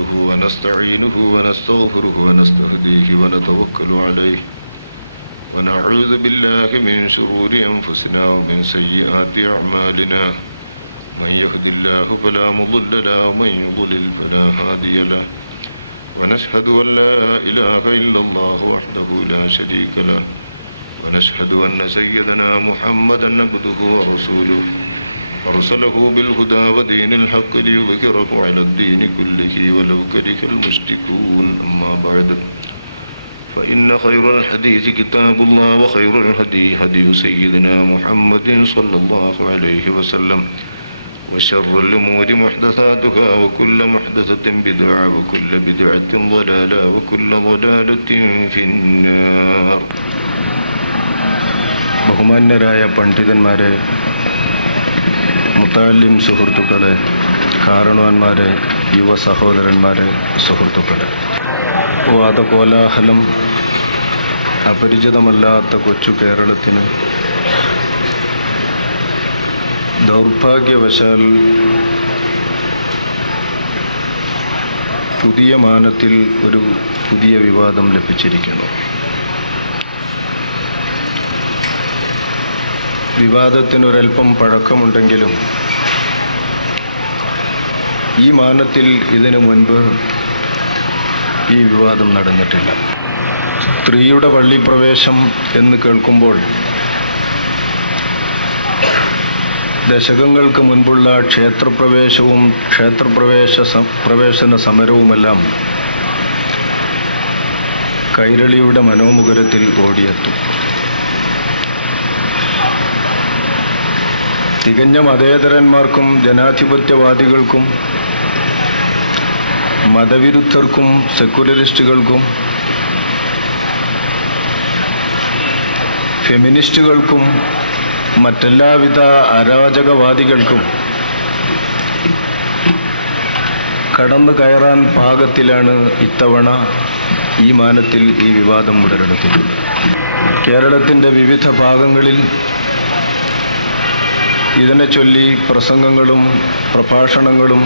نحمده ونستعينه ونستغفره ونستهديه ونتوكل عليه ونعوذ بالله من شرور أنفسنا ومن سيئات أعمالنا من يهد الله فلا مضل له ومن يضلل فلا هادي له ونشهد أن لا إله إلا الله وحده لا شريك له ونشهد أن سيدنا محمدا عبده ورسوله أرسله بالهدى ودين الحق ليظهره على الدين كله ولو كره المشركون. أما بعد فإن خير الحديث كتاب الله وخير الهدي هدي سيدنا محمد صلى الله عليه وسلم وشر الأمور محدثاتها وكل محدثة بدعة وكل بدعة ضلالة وكل ضلالة في النار. ബഹുമാന്യരായ പണ്ഡിതന്മാരെ, മുത്തഅല്ലിം സുഹൃത്തുക്കളെ, കാരണവന്മാരെ, യുവ സഹോദരന്മാരെ, സുഹൃത്തുക്കളെ, വാദകോലാഹലം അപരിചിതമല്ലാത്ത കൊച്ചു കേരളത്തിന് ദൗർഭാഗ്യവശാൽ പുതിയ മാനത്തിൽ ഒരു പുതിയ വിവാദം ലഭിച്ചിരിക്കുന്നു. വിവാദത്തിനൊരൽപ്പം പഴക്കമുണ്ടെങ്കിലും ഈ മാനത്തിൽ ഇതിനു മുൻപ് ഈ വിവാദം നടന്നിട്ടില്ല. സ്ത്രീയുടെ പള്ളിപ്രവേശം എന്ന് കേൾക്കുമ്പോൾ ദശകങ്ങൾക്ക് മുൻപുള്ള ക്ഷേത്രപ്രവേശവും പ്രവേശന സമരവുമെല്ലാം കൈരളിയുടെ മനോമുകുരത്തിൽ ഓടിയെത്തും. തികഞ്ഞ മതേതരന്മാർക്കും ജനാധിപത്യവാദികൾക്കും മതവിരുദ്ധർക്കും സെക്കുലറിസ്റ്റുകൾക്കും ഫെമിനിസ്റ്റുകൾക്കും മറ്റെല്ലാവിധ അരാജകവാദികൾക്കും കടന്നു കയറാൻ പാകത്തിലാണ് ഇത്തവണ ഈ മാനത്തിൽ ഈ വിവാദം ഉടലെടുത്തിട്ടുള്ളത്. കേരളത്തിൻ്റെ വിവിധ ഭാഗങ്ങളിൽ ഇതിനെ ചൊല്ലി പ്രസംഗങ്ങളും പ്രഭാഷണങ്ങളും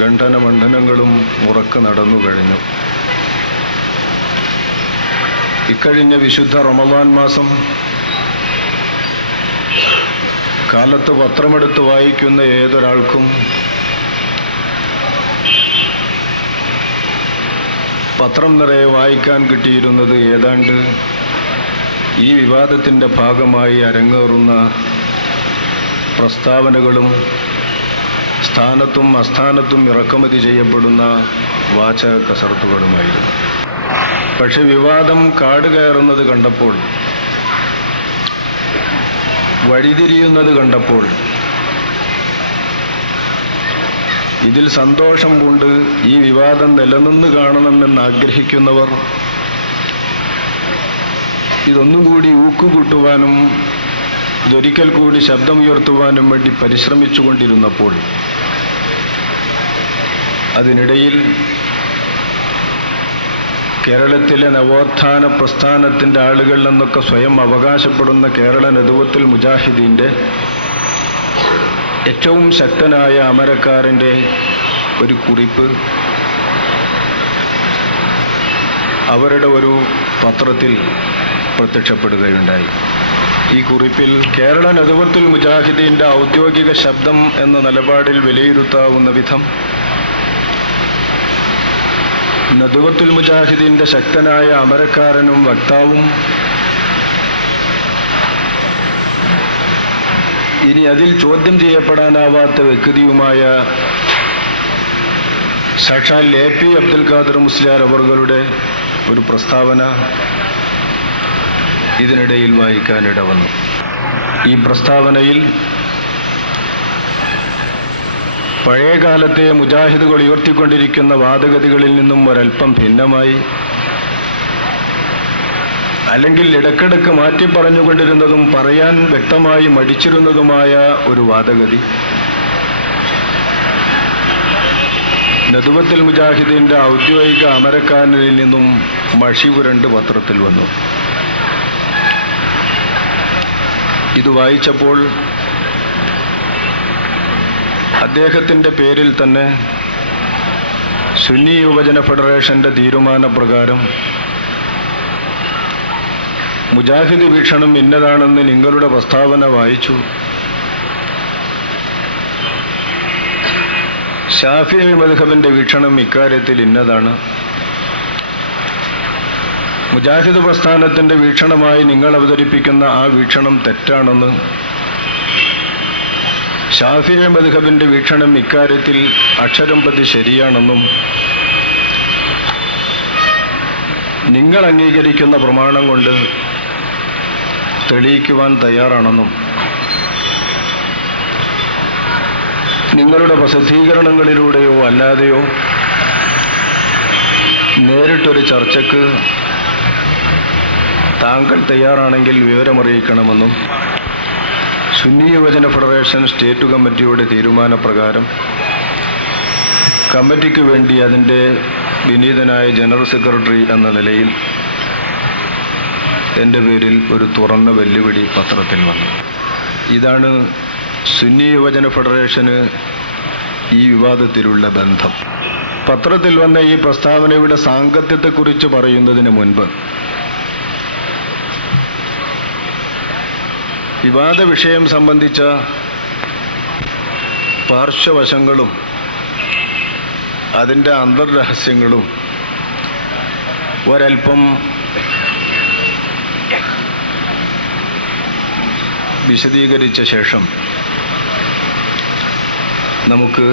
ഖണ്ഡനമണ്ഡനങ്ങളും ഉറക്കെ നടന്നു കഴിഞ്ഞു. ഇക്കഴിഞ്ഞ വിശുദ്ധ റമളാൻ മാസം കാലത്ത് പത്രമെടുത്ത് വായിക്കുന്ന ഏതൊരാൾക്കും പത്രം നിറയെ വായിക്കാൻ കിട്ടിയിരുന്നത് ഏതാണ്ട് ഈ വിവാദത്തിൻ്റെ ഭാഗമായി അരങ്ങേറുന്ന പ്രസ്താവനകളും സ്ഥാനത്തും അസ്ഥാനത്തും ഇറക്കുമതി ചെയ്യപ്പെടുന്ന വാചക കസർത്തുകളുമായിരുന്നു. പക്ഷെ വിവാദം കാട് കയറുന്നത് കണ്ടപ്പോൾ, വഴിതിരിയുന്നത് കണ്ടപ്പോൾ, ഇതിൽ സന്തോഷം കൊണ്ട് ഈ വിവാദം നിലനിന്ന് കാണണമെന്ന് ആഗ്രഹിക്കുന്നവർ ഇതൊന്നുകൂടി ഊക്കുകൂട്ടുവാനും ഇതൊരിക്കൽ കൂടി ശബ്ദമുയർത്തുവാനും വേണ്ടി പരിശ്രമിച്ചുകൊണ്ടിരുന്നപ്പോൾ അതിനിടയിൽ കേരളത്തിലെ നവോത്ഥാന പ്രസ്ഥാനത്തിൻ്റെ ആളുകൾ എന്നൊക്കെ സ്വയം അവകാശപ്പെടുന്ന കേരള നദുവത്തുൽ മുജാഹിദീൻ്റെ ഏറ്റവും ശക്തനായ അമരക്കാരൻ്റെ ഒരു കുറിപ്പ് അവരുടെ ഒരു പത്രത്തിൽ പ്രത്യക്ഷപ്പെടുകയുണ്ടായി. ഈ കുറിപ്പിൽ കേരള നദുവത്തുൽ മുജാഹിദീൻ്റെ ഔദ്യോഗിക ശബ്ദം എന്ന നിലപാടിൽ വിലയിരുത്താവുന്ന വിധം നദുവത്തുൽ മുജാഹിദീൻ്റെ ശക്തനായ അമരക്കാരനും വക്താവും ഇനി അതിൽ ചോദ്യം ചെയ്യപ്പെടാനാവാത്ത വ്യക്തിയുമായ സാക്ഷാൽ AP അബ്ദുൽ ഖാദർ മുസ്ലിയാർ അവറുകളുടെ ഒരു പ്രസ്താവന ഇതിനിടയിൽ വായിക്കാനിട വന്നു. ഈ പ്രസ്താവനയിൽ പഴയകാലത്തെ മുജാഹിദുകൾ ഉയർത്തിക്കൊണ്ടിരിക്കുന്ന വാദഗതികളിൽ നിന്നും ഒരൽപ്പം ഭിന്നമായി, അല്ലെങ്കിൽ ഇടക്കിടക്ക് മാറ്റി പറഞ്ഞുകൊണ്ടിരുന്നതും പറയാൻ വ്യക്തമായി മടിച്ചിരുന്നതുമായ ഒരു വാദഗതി നദുവത്തുൽ മുജാഹിദീൻ്റെ ഔദ്യോഗിക അമരക്കാരനിൽ നിന്നും മഷി പുരണ്ട് പത്രത്തിൽ വന്നു. ഇത് വായിച്ചപ്പോൾ അദ്ദേഹത്തിൻ്റെ പേരിൽ തന്നെ സുന്നി യുവജന ഫെഡറേഷന്റെ തീരുമാനപ്രകാരം മുജാഹിദ് വീക്ഷണം ഇന്നതാണെന്ന് നിങ്ങളുടെ പ്രസ്താവന വായിച്ചു. ശാഫിഈ മദ്ഹബിന്റെ വീക്ഷണം ഇക്കാര്യത്തിൽ ഇന്നതാണ്. മുജാഹിദ് പ്രസ്ഥാനത്തിന്റെ വീക്ഷണമായി നിങ്ങൾ അവതരിപ്പിക്കുന്ന ആ വീക്ഷണം തെറ്റാണെന്ന്, ശാഫിഈ മദ്ഹബിന്റെ വീക്ഷണം ഇക്കാര്യത്തിൽ അക്ഷരം പ്രതി ശരിയാണെന്നും നിങ്ങൾ അംഗീകരിക്കുന്ന പ്രമാണം കൊണ്ട് തെളിയിക്കുവാൻ തയ്യാറാണെന്നും നിങ്ങളുടെ പ്രസിദ്ധീകരണങ്ങളിലൂടെയോ അല്ലാതെയോ നേരിട്ടൊരു ചർച്ചയ്ക്ക് താങ്കൾ തയ്യാറാണെങ്കിൽ വിവരമറിയിക്കണമെന്നും സുന്നി യുവജന ഫെഡറേഷൻ സ്റ്റേറ്റ് കമ്മിറ്റിയുടെ തീരുമാനപ്രകാരം കമ്മിറ്റിക്ക് വേണ്ടി അതിൻ്റെ വിനീതനായ ജനറൽ സെക്രട്ടറി എന്ന നിലയിൽ എൻ്റെ പേരിൽ ഒരു തുറന്ന വെല്ലുവിളി പത്രത്തിൽ വന്നു. ഇതാണ് സുന്നി യുവജന ഫെഡറേഷന് ഈ വിവാദത്തിലുള്ള ബന്ധം. പത്രത്തിൽ വന്ന ഈ പ്രസ്താവനയുടെ സാങ്കത്യത്തെക്കുറിച്ച് പറയുന്നതിന് മുൻപ് വിവാദ വിഷയം സംബന്ധിച്ച പാർശ്വവശങ്ങളും അതിൻ്റെ അന്തർരഹസ്യങ്ങളും ഒരൽപ്പം വിശദീകരിച്ച ശേഷം നമുക്ക്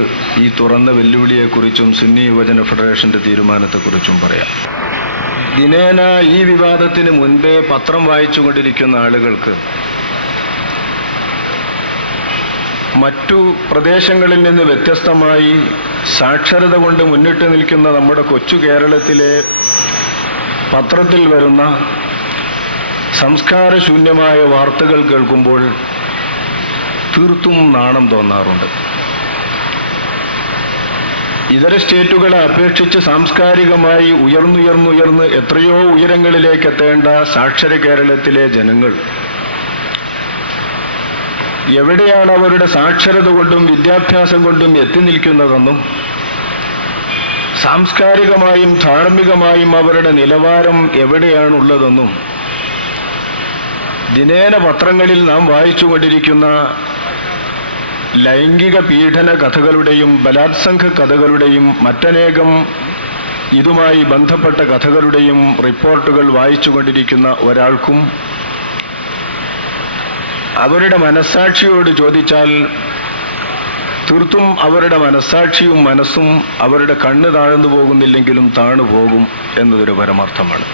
ഈ തുറന്ന വെല്ലുവിളിയെക്കുറിച്ചും സുന്നി യുവജന ഫെഡറേഷന്റെ തീരുമാനത്തെക്കുറിച്ചും പറയാം. ദിനേന ഈ വിവാദത്തിന് മുൻപേ പത്രം വായിച്ചുകൊണ്ടിരിക്കുന്ന ആളുകൾക്ക് മറ്റു പ്രദേശങ്ങളിൽ നിന്ന് വ്യത്യസ്തമായി സാക്ഷരത കൊണ്ട് മുന്നിട്ട് നിൽക്കുന്ന നമ്മുടെ കൊച്ചു കേരളത്തിലെ പത്രത്തിൽ വരുന്ന സംസ്കാരശൂന്യമായ വാർത്തകൾ കേൾക്കുമ്പോൾ തീർത്തും നാണം തോന്നാറുണ്ട്. ഇതര സ്റ്റേറ്റുകളെ അപേക്ഷിച്ച് സാംസ്കാരികമായി ഉയർന്നുയർന്നുയർന്ന് എത്രയോ ഉയരങ്ങളിലേക്ക് എത്തേണ്ട സാക്ഷര കേരളത്തിലെ ജനങ്ങൾ എവിടെയാണ് അവരുടെ സാക്ഷരത കൊണ്ടും വിദ്യാഭ്യാസം കൊണ്ടും എത്തി നിൽക്കുന്നതെന്നും സാംസ്കാരികമായും ധാർമ്മികമായും അവരുടെ നിലവാരം എവിടെയാണുള്ളതെന്നും ദിനേന പത്രങ്ങളിൽ നാം വായിച്ചുകൊണ്ടിരിക്കുന്ന ലൈംഗിക പീഡന കഥകളുടെയും ബലാത്സംഗ കഥകളുടെയും മറ്റനേകം ഇതുമായി ബന്ധപ്പെട്ട കഥകളുടെയും റിപ്പോർട്ടുകൾ വായിച്ചുകൊണ്ടിരിക്കുന്ന ഒരാൾക്കും അവരുടെ മനസ്സാക്ഷിയോട് ചോദിച്ചാൽ തീർത്തും അവരുടെ മനസ്സാക്ഷിയും മനസ്സും അവരുടെ കണ്ണ് താഴ്ന്നു പോകുന്നില്ലെങ്കിലും താണു പോകും എന്നതൊരു പരമാർത്ഥമാണ്.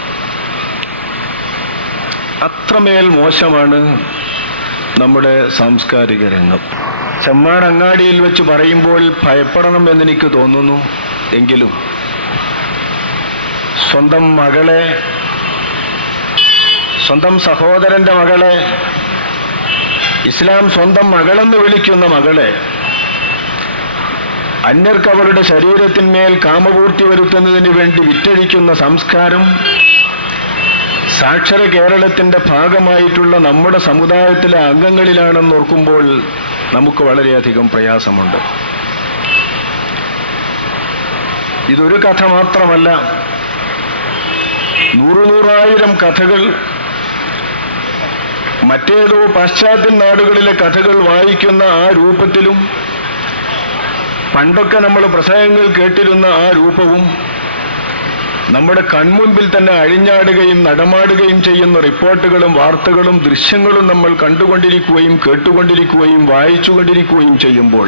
അത്രമേൽ മോശമാണ് നമ്മുടെ സാംസ്കാരിക രംഗം. ചെമ്മാടങ്ങാടിയിൽ വെച്ച് പറയുമ്പോൾ ഭയപ്പെടണം എന്നെനിക്ക് തോന്നുന്നു. എങ്കിലും സ്വന്തം മകളെ, സ്വന്തം സഹോദരന്റെ മകളെ, ഇസ്ലാം സ്വന്തം മകളെന്ന് വിളിക്കുന്ന മകളെ അന്യർക്ക് അവരുടെ ശരീരത്തിന്മേൽ കാമപൂർത്തി വരുത്തുന്നതിന് വേണ്ടി വിറ്റഴിക്കുന്ന സംസ്കാരം സാക്ഷര കേരളത്തിന്റെ ഭാഗമായിട്ടുള്ള നമ്മുടെ സമുദായത്തിലെ അംഗങ്ങളിലാണെന്ന് ഓർക്കുമ്പോൾ നമുക്ക് വളരെയധികം പ്രയാസമുണ്ട്. ഇതൊരു കഥ മാത്രമല്ല, നൂറായിരം കഥകൾ മറ്റേതോ പാശ്ചാത്യ നാടുകളിലെ കഥകൾ വായിക്കുന്ന ആ രൂപത്തിലും പണ്ടൊക്കെ നമ്മൾ പ്രസംഗങ്ങൾ കേട്ടിരുന്ന ആ രൂപവും നമ്മുടെ കൺമുൻപിൽ തന്നെ അഴിഞ്ഞാടുകയും നടമാടുകയും ചെയ്യുന്ന റിപ്പോർട്ടുകളും വാർത്തകളും ദൃശ്യങ്ങളും നമ്മൾ കണ്ടുകൊണ്ടിരിക്കുകയും കേട്ടുകൊണ്ടിരിക്കുകയും വായിച്ചുകൊണ്ടിരിക്കുകയും ചെയ്യുമ്പോൾ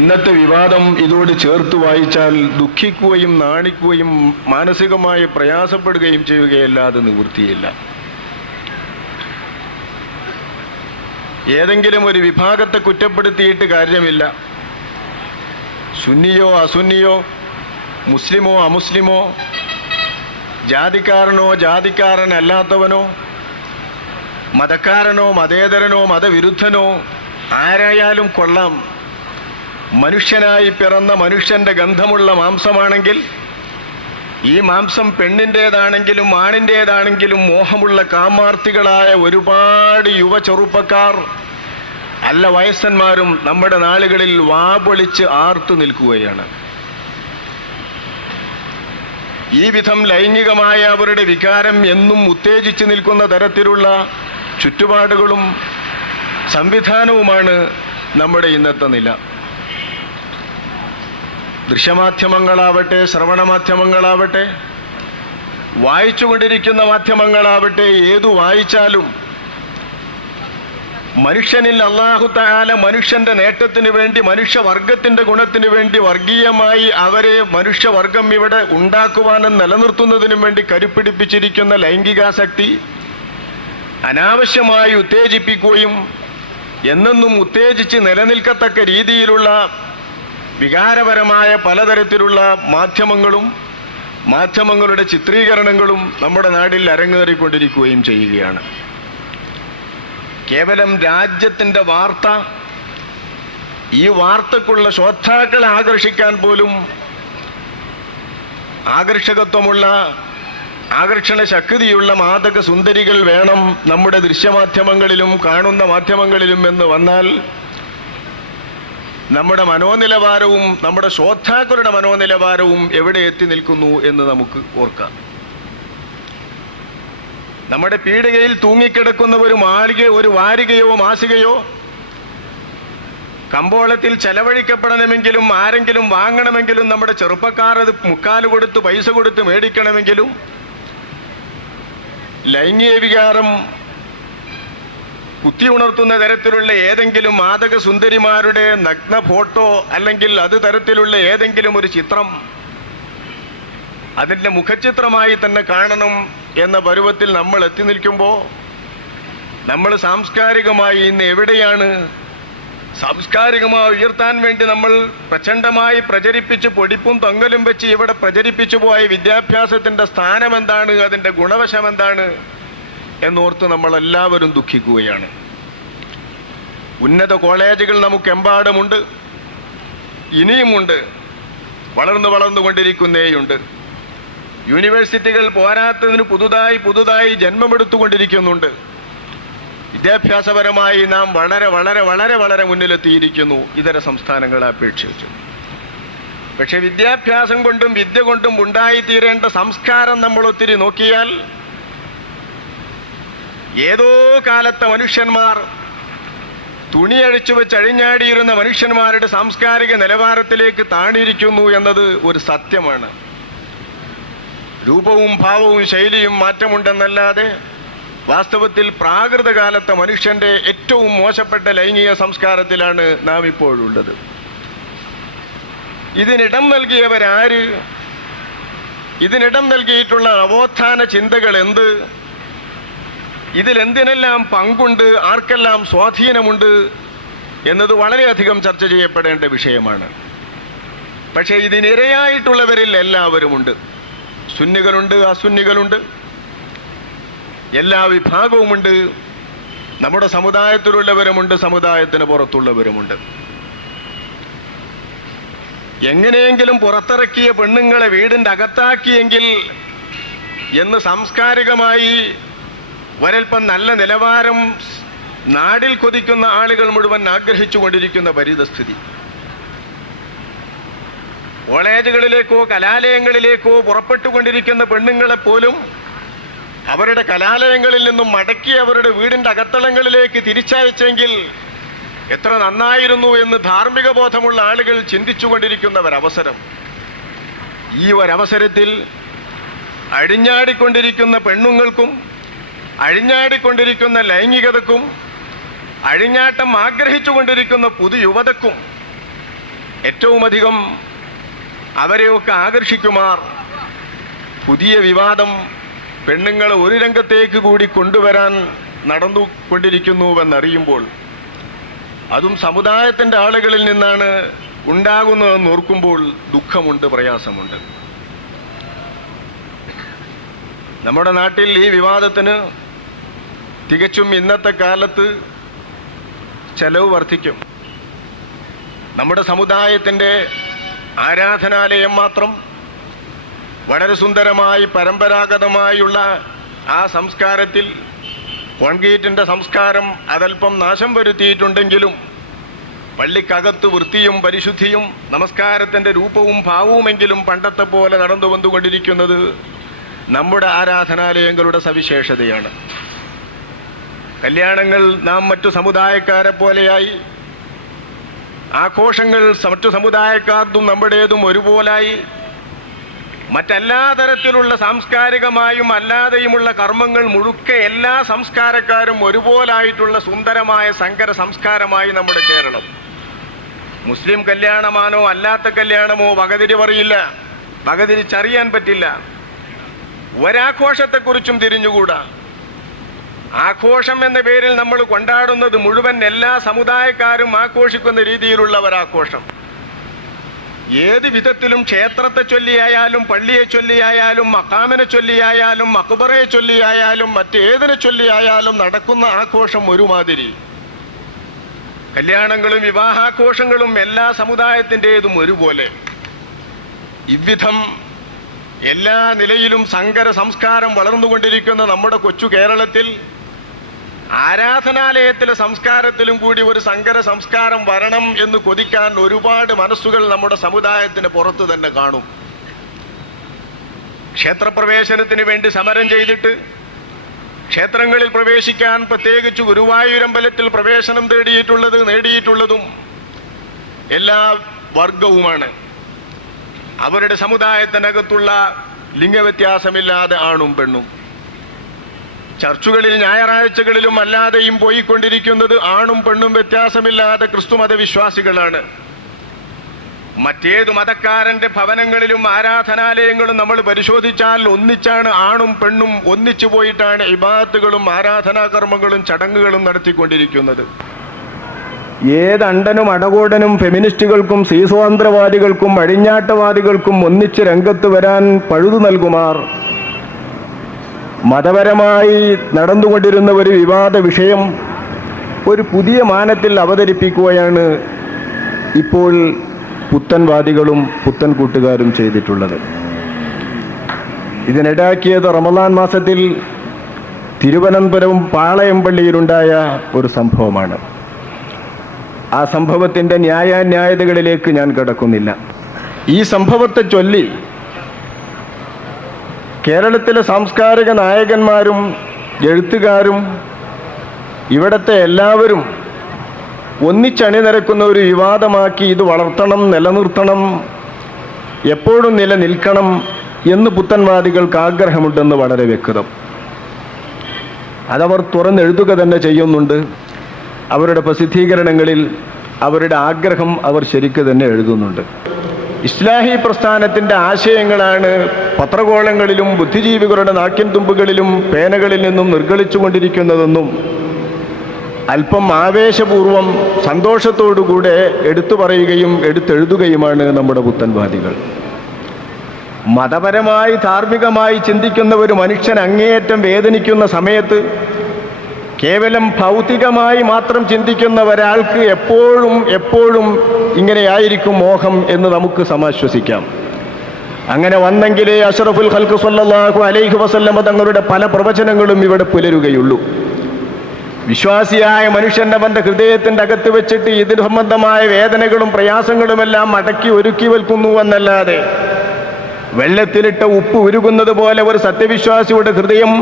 ഇന്നത്തെ വിവാദം ഇതോട് ചേർത്ത് വായിച്ചാൽ ദുഃഖിക്കുകയും നാണിക്കുകയും മാനസികമായി പ്രയാസപ്പെടുകയും ചെയ്യുകയല്ലാതെ നിവൃത്തിയില്ല. ഏതെങ്കിലും ഒരു വിഭാഗത്തെ കുറ്റപ്പെടുത്തിയിട്ട് കാര്യമില്ല. സുന്നിയോ അസുന്നിയോ, മുസ്ലിമോ അമുസ്ലിമോ, ജാതിക്കാരനോ ജാതിക്കാരനല്ലാത്തവനോ, മതക്കാരനോ മതേതരനോ മതവിരുദ്ധനോ ആരായാലും കൊള്ളാം. മനുഷ്യനായി പിറന്ന മനുഷ്യന്റെ ഗന്ധമുള്ള മാംസമാണെങ്കിൽ, ഈ മാംസം പെണ്ണിൻ്റേതാണെങ്കിലും ആണിൻ്റേതാണെങ്കിലും മോഹമുള്ള കാമാർത്ഥികളായ ഒരുപാട് യുവ ചെറുപ്പക്കാർ അല്ല വയസ്സന്മാരും നമ്മുടെ നാളുകളിൽ വാപൊളിച്ച് ആർത്തു നിൽക്കുകയാണ്. ഈ വിധം ലൈംഗികമായ അവരുടെ വികാരം എന്നും ഉത്തേജിച്ചു നിൽക്കുന്ന തരത്തിലുള്ള ചുറ്റുപാടുകളും സംവിധാനവുമാണ് നമ്മുടെ ഇന്നത്തെ നില. ദൃശ്യമാധ്യമങ്ങളാവട്ടെ, ശ്രവണമാധ്യമങ്ങളാവട്ടെ, വായിച്ചുകൊണ്ടിരിക്കുന്ന മാധ്യമങ്ങളാവട്ടെ, ഏതു വായിച്ചാലും മനുഷ്യനിൽ അല്ലാഹു തആല മനുഷ്യന്റെ നേട്ടത്തിന് വേണ്ടി, മനുഷ്യവർഗത്തിന്റെ ഗുണത്തിന് വേണ്ടി വർഗീയമായി അവരെ മനുഷ്യവർഗം ഇവിടെ ഉണ്ടാക്കുവാനും നിലനിർത്തുന്നതിനും വേണ്ടി കരുപ്പിടിപ്പിച്ചിരിക്കുന്ന ലൈംഗികാസക്തി അനാവശ്യമായി ഉത്തേജിപ്പിക്കുകയും എന്നെന്നും ഉത്തേജിച്ച് നിലനിൽക്കത്തക്ക രീതിയിലുള്ള വികാരപരമായ പലതരത്തിലുള്ള മാധ്യമങ്ങളും മാധ്യമങ്ങളുടെ ചിത്രീകരണങ്ങളും നമ്മുടെ നാട്ടിൽ അരങ്ങേറിക്കൊണ്ടിരിക്കുകയും ചെയ്യുകയാണ്. കേവലം രാജ്യത്തിൻ്റെ വാർത്ത, ഈ വാർത്തക്കുള്ള ശ്രോതാക്കളെ ആകർഷിക്കാൻ പോലും ആകർഷകത്വമുള്ള, ആകർഷണ ശക്തിയുള്ള മാദക സുന്ദരികൾ വേണം നമ്മുടെ ദൃശ്യമാധ്യമങ്ങളിലും കാണുന്ന മാധ്യമങ്ങളിലും എന്ന് വന്നാൽ നമ്മുടെ മനോനിലവാരവും നമ്മുടെ ശ്രോതാക്കളുടെ മനോനിലവാരവും എവിടെ എത്തി നിൽക്കുന്നു എന്ന് നമുക്ക് ഓർക്കാം. നമ്മുടെ പീടികയിൽ തൂങ്ങിക്കിടക്കുന്ന ഒരു വാരികയോ മാസികയോ കമ്പോളത്തിൽ ചെലവഴിക്കപ്പെടണമെങ്കിലും ആരെങ്കിലും വാങ്ങണമെങ്കിലും നമ്മുടെ ചെറുപ്പക്കാർ അത് മുക്കാല് കൊടുത്ത് പൈസ കൊടുത്ത് മേടിക്കണമെങ്കിലും ലൈംഗിക വികാരം കുത്തി ഉണർത്തുന്ന തരത്തിലുള്ള ഏതെങ്കിലും മാദക സുന്ദരിമാരുടെ നഗ്ന ഫോട്ടോ അല്ലെങ്കിൽ അത് തരത്തിലുള്ള ഏതെങ്കിലും ഒരു ചിത്രം അതിൻ്റെ മുഖചിത്രമായി തന്നെ കാണണം എന്ന പരുവത്തിൽ നമ്മൾ എത്തി നിൽക്കുമ്പോൾ നമ്മൾ സാംസ്കാരികമായി ഇന്ന് എവിടെയാണ്? സാംസ്കാരികമായി ഉയർത്താൻ വേണ്ടി നമ്മൾ പ്രചണ്ഡമായി പ്രചരിപ്പിച്ച് പൊടിപ്പും തൊങ്ങലും വെച്ച് ഇവിടെ പ്രചരിപ്പിച്ചു പോയ വിദ്യാഭ്യാസത്തിൻ്റെ സ്ഥാനം എന്താണ്, അതിൻ്റെ ഗുണവശം എന്താണ് എന്നോർത്ത് നമ്മളെല്ലാവരും ദുഃഖിക്കുകയാണ്. ഉന്നത കോളേജുകൾ നമുക്കെമ്പാടുമുണ്ട്, ഇനിയുമുണ്ട്, വളർന്നുകൊണ്ടിരിക്കുന്നേയുണ്ട്. യൂണിവേഴ്സിറ്റികൾ പോരാത്തതിന് പുതുതായി ജന്മമെടുത്തുകൊണ്ടിരിക്കുന്നുണ്ട്. വിദ്യാഭ്യാസപരമായി നാം വളരെ വളരെ വളരെ വളരെ മുന്നിലെത്തിയിരിക്കുന്നു ഇതര സംസ്ഥാനങ്ങളെ അപേക്ഷിച്ച്. പക്ഷെ വിദ്യാഭ്യാസം കൊണ്ടും വിദ്യ കൊണ്ടും ഉണ്ടായിത്തീരേണ്ട സംസ്കാരം നമ്മൾ ഒത്തിരി നോക്കിയാൽ ഏതോ കാലത്തെ മനുഷ്യന്മാർ തുണിയഴിച്ചു വെച്ച് അഴിഞ്ഞാടിയിരുന്ന മനുഷ്യന്മാരുടെ സാംസ്കാരിക നിലവാരത്തിലേക്ക് താണിരിക്കുന്നു എന്നത് ഒരു സത്യമാണ്. രൂപവും ഭാവവും ശൈലിയും മാറ്റമുണ്ടെന്നല്ലാതെ വാസ്തവത്തിൽ പ്രാകൃതകാലത്തെ മനുഷ്യന്റെ ഏറ്റവും മോശപ്പെട്ട ലൈംഗിക സംസ്കാരത്തിലാണ് നാം ഇപ്പോഴുള്ളത്. ഇതിനിടം നൽകിയവരാര്? ഇതിനിടം നൽകിയിട്ടുള്ള നവോത്ഥാന ചിന്തകൾ എന്ത്? ഇതിലെന്തിനെല്ലാം പങ്കുണ്ട്, ആർക്കെല്ലാം സ്വാധീനമുണ്ട് എന്നത് വളരെയധികം ചർച്ച ചെയ്യപ്പെടേണ്ട വിഷയമാണ്. പക്ഷേ ഇതിനിരയായിട്ടുള്ളവരിൽ എല്ലാവരുമുണ്ട്. സുന്നികളുണ്ട്, അസുന്നികളുണ്ട്, എല്ലാ വിഭാഗവുമുണ്ട്. നമ്മുടെ സമുദായത്തിലുള്ളവരുമുണ്ട്, സമുദായത്തിന് പുറത്തുള്ളവരുമുണ്ട്. എങ്ങനെയെങ്കിലും പുറത്തിറക്കിയ പെണ്ണുങ്ങളെ വീടിൻ്റെ അകത്താക്കിയെങ്കിൽ എന്ന് സാംസ്കാരികമായി ഒരൽപ്പം നല്ല നിലവാരം നാടിൽ കൊതിക്കുന്ന ആളുകൾ മുഴുവൻ ആഗ്രഹിച്ചു കൊണ്ടിരിക്കുന്ന പരിതസ്ഥിതി. കോളേജുകളിലേക്കോ കലാലയങ്ങളിലേക്കോ പുറപ്പെട്ടുകൊണ്ടിരിക്കുന്ന പെണ്ണുങ്ങളെപ്പോലും അവരുടെ കലാലയങ്ങളിൽ നിന്നും മടക്കി അവരുടെ വീടിൻ്റെ അകത്തളങ്ങളിലേക്ക് തിരിച്ചയച്ചെങ്കിൽ എത്ര നന്നായിരുന്നു എന്ന് ധാർമ്മിക ബോധമുള്ള ആളുകൾ ചിന്തിച്ചുകൊണ്ടിരിക്കുന്ന ഒരവസരം. ഈ ഒരവസരത്തിൽ അഴിഞ്ഞാടിക്കൊണ്ടിരിക്കുന്ന പെണ്ണുങ്ങൾക്കും അഴിഞ്ഞാടിക്കൊണ്ടിരിക്കുന്ന ലൈംഗികതക്കും അഴിഞ്ഞാട്ടം ആഗ്രഹിച്ചുകൊണ്ടിരിക്കുന്ന പുതുയുവതക്കും ഏറ്റവും അധികം അവരെയൊക്കെ ആകർഷിക്കുമാർ പുതിയ വിവാദം പെണ്ണുങ്ങളെ ഒരു രംഗത്തേക്ക് കൂടി കൊണ്ടുവരാൻ നടന്നുകൊണ്ടിരിക്കുന്നുവെന്നറിയുമ്പോൾ, അതും സമുദായത്തിൻ്റെ ആളുകളിൽ നിന്നാണ് ഉണ്ടാകുന്നതെന്ന് ഓർക്കുമ്പോൾ ദുഃഖമുണ്ട്, പ്രയാസമുണ്ട്. നമ്മുടെ നാട്ടിൽ ഈ വിവാദത്തിന് തികച്ചും ഇന്നത്തെ കാലത്ത് ചെലവ് വർദ്ധിക്കും. നമ്മുടെ സമുദായത്തിൻ്റെ ആരാധനാലയം മാത്രം വളരെ സുന്ദരമായി പരമ്പരാഗതമായുള്ള ആ സംസ്കാരത്തിൽ കോൺക്രീറ്റിൻ്റെ സംസ്കാരം അതൽപ്പം നാശം വരുത്തിയിട്ടുണ്ടെങ്കിലും പള്ളിക്കകത്ത് വൃത്തിയും പരിശുദ്ധിയും നമസ്കാരത്തിൻ്റെ രൂപവും ഭാവവുമെങ്കിലും പണ്ടത്തെ പോലെ നടന്നു വന്നുകൊണ്ടിരിക്കുന്നത് നമ്മുടെ ആരാധനാലയങ്ങളുടെ സവിശേഷതയാണ്. കല്യാണങ്ങൾ നാം മറ്റു സമുദായക്കാരെ പോലെയായി, ആഘോഷങ്ങൾ മറ്റു സമുദായക്കാർക്കും നമ്മുടേതും ഒരുപോലായി, മറ്റെല്ലാ തരത്തിലുള്ള സാംസ്കാരികമായും അല്ലാതെയുമുള്ള കർമ്മങ്ങൾ മുഴുക്കെ എല്ലാ സംസ്കാരക്കാരും ഒരുപോലായിട്ടുള്ള സുന്ദരമായ സങ്കര സംസ്കാരമായി നമ്മുടെ കേരളം. മുസ്ലിം കല്യാണമാണോ അല്ലാത്ത കല്യാണമോ വകതിരി പറയില്ല, വകതിരിച്ചറിയാൻ പറ്റില്ല. ഒരാഘോഷത്തെക്കുറിച്ചും തിരിഞ്ഞുകൂടാ. ആഘോഷം എന്ന പേരിൽ നമ്മൾ കൊണ്ടാടുന്നത് മുഴുവൻ എല്ലാ സമുദായക്കാരും ആഘോഷിക്കുന്ന രീതിയിലുള്ള ഒരാഘോഷം. ഏത് വിധത്തിലും ക്ഷേത്രത്തെ ചൊല്ലിയായാലും പള്ളിയെ ചൊല്ലിയായാലും മഖാമിനെ ചൊല്ലിയായാലും മഖ്ബറയെ ചൊല്ലിയായാലും മറ്റേതിനെ ചൊല്ലിയായാലും നടക്കുന്ന ആഘോഷം ഒരുമാതിരി. കല്യാണങ്ങളും വിവാഹാഘോഷങ്ങളും എല്ലാ സമുദായത്തിൻ്റെതും ഒരുപോലെ. ഇவ்விധം എല്ലാ നിലയിലും സങ്കര സംസ്കാരം വളർന്നുകൊണ്ടിരിക്കുന്ന നമ്മുടെ കൊച്ചു കേരളത്തിൽ ആരാധനാലയത്തിലെ സംസ്കാരത്തിലും കൂടി ഒരു സങ്കര സംസ്കാരം വരണം എന്ന് കൊതിക്കാൻ ഒരുപാട് മനസ്സുകൾ നമ്മുടെ സമുദായത്തിന് പുറത്ത് തന്നെ കാണും. ക്ഷേത്രപ്രവേശനത്തിന് വേണ്ടി സമരം ചെയ്തിട്ട് ക്ഷേത്രങ്ങളിൽ പ്രവേശിക്കാൻ, പ്രത്യേകിച്ച് ഗുരുവായൂരമ്പലത്തിൽ പ്രവേശനം നേടിയിട്ടുള്ളതും എല്ലാ വർഗവുമാണ്. അവരുടെ സമുദായത്തിനകത്തുള്ള ലിംഗവ്യത്യാസമില്ലാതെ ആണും പെണ്ണും. ചർച്ചുകളിൽ ഞായറാഴ്ചകളിലും അല്ലാതെയും പോയിക്കൊണ്ടിരിക്കുന്നത് ആണും പെണ്ണും വ്യത്യാസമില്ലാതെ ക്രിസ്തുമത വിശ്വാസികളാണ്. മറ്റേതു മതക്കാരന്റെ ഭവനങ്ങളിലും ആരാധനാലയങ്ങളും നമ്മൾ പരിശോധിച്ചാൽ ഒന്നിച്ചാണ് ആണും പെണ്ണും ഒന്നിച്ചു പോയിട്ടാണ് ഇബാദത്തുകളും ആരാധനാകർമ്മങ്ങളും ചടങ്ങുകളും നടത്തിക്കൊണ്ടിരിക്കുന്നത്. ഏത് അണ്ടനും അടകോടനും ഫെമിനിസ്റ്റുകൾക്കും സ്ത്രീസ്വാതന്ത്ര്യവാദികൾക്കും അഴിഞ്ഞാട്ടവാദികൾക്കും ഒന്നിച്ച് രംഗത്ത് വരാൻ പഴുതു നൽകുമാർ മതപരമായി നടന്നുകൊണ്ടിരുന്ന ഒരു വിവാദ വിഷയം ഒരു പുതിയ മാനത്തിൽ അവതരിപ്പിക്കുകയാണ് ഇപ്പോൾ പുത്തൻവാദികളും പുത്തൻ കൂട്ടുകാരും ചെയ്തിട്ടുള്ളത്. ഇതിനിടാക്കിയത് റമദാൻ മാസത്തിൽ തിരുവനന്തപുരം പാളയം പള്ളിയിലുണ്ടായ ഒരു സംഭവമാണ്. ആ സംഭവത്തിൻ്റെ ന്യായാന്യായതകളിലേക്ക് ഞാൻ കടക്കുന്നില്ല. ഈ സംഭവത്തെ ചൊല്ലി കേരളത്തിലെ സാംസ്കാരിക നായകന്മാരും എഴുത്തുകാരും ഇവിടുത്തെ എല്ലാവരും ഒന്നിച്ചണിനിരക്കുന്ന ഒരു വിവാദമാക്കി ഇത് വളർത്തണം, നിലനിർത്തണം, എപ്പോഴും നിലനിൽക്കണം എന്ന് പുത്തൻവാദികൾക്ക് ആഗ്രഹമുണ്ടെന്ന് വളരെ വ്യക്തം. അതവർ തുറന്നെഴുതുക തന്നെ ചെയ്യുന്നുണ്ട്. അവരുടെ പ്രസിദ്ധീകരണങ്ങളിൽ അവരുടെ ആഗ്രഹം അവർ ശരിക്ക് തന്നെ എഴുതുന്നുണ്ട്. ഇസ്ലാഹി പ്രസ്ഥാനത്തിൻ്റെ ആശയങ്ങളാണ് പത്രകോളങ്ങളിലും ബുദ്ധിജീവികളുടെ നാക്കിൻ തുമ്പുകളിലും പേനകളിൽ നിന്നും നിർഗളിച്ചുകൊണ്ടിരിക്കുന്നതെന്നും അല്പം ആവേശപൂർവം സന്തോഷത്തോടുകൂടെ എടുത്തു പറയുകയും എടുത്തെഴുതുകയുമാണ് നമ്മുടെ പുത്തൻവാദികൾ. മതപരമായി ധാർമ്മികമായി ചിന്തിക്കുന്ന ഒരു മനുഷ്യൻ അങ്ങേയറ്റം വേദനിക്കുന്ന സമയത്ത് കേവലം ഭൗതികമായി മാത്രം ചിന്തിക്കുന്ന ഒരാൾക്ക് എപ്പോഴും ഇങ്ങനെയായിരിക്കും മോഹം എന്ന് നമുക്ക് സമാശ്വസിക്കാം. അങ്ങനെ വന്നെങ്കിലേ അഷ്റഫുൽ ഖൽഖ് സ്വല്ലല്ലാഹു അലൈഹി വസല്ലമ തങ്ങളുടെ പല പ്രവചനങ്ങളും ഇവിടെ പുലരുകയുള്ളൂ. വിശ്വാസിയായ മനുഷ്യൻ അവൻ്റെ ഹൃദയത്തിൻ്റെ അകത്ത് വെച്ചിട്ട് ഇതിന് സംബന്ധമായ വേദനകളും പ്രയാസങ്ങളുമെല്ലാം അടക്കി ഒരുക്കി വെക്കുന്നുവെന്നല്ലാതെ വെള്ളത്തിലിട്ട ഉപ്പ് ഉരുകുന്നത് പോലെ ഒരു സത്യവിശ്വാസിയുടെ ഹൃദയം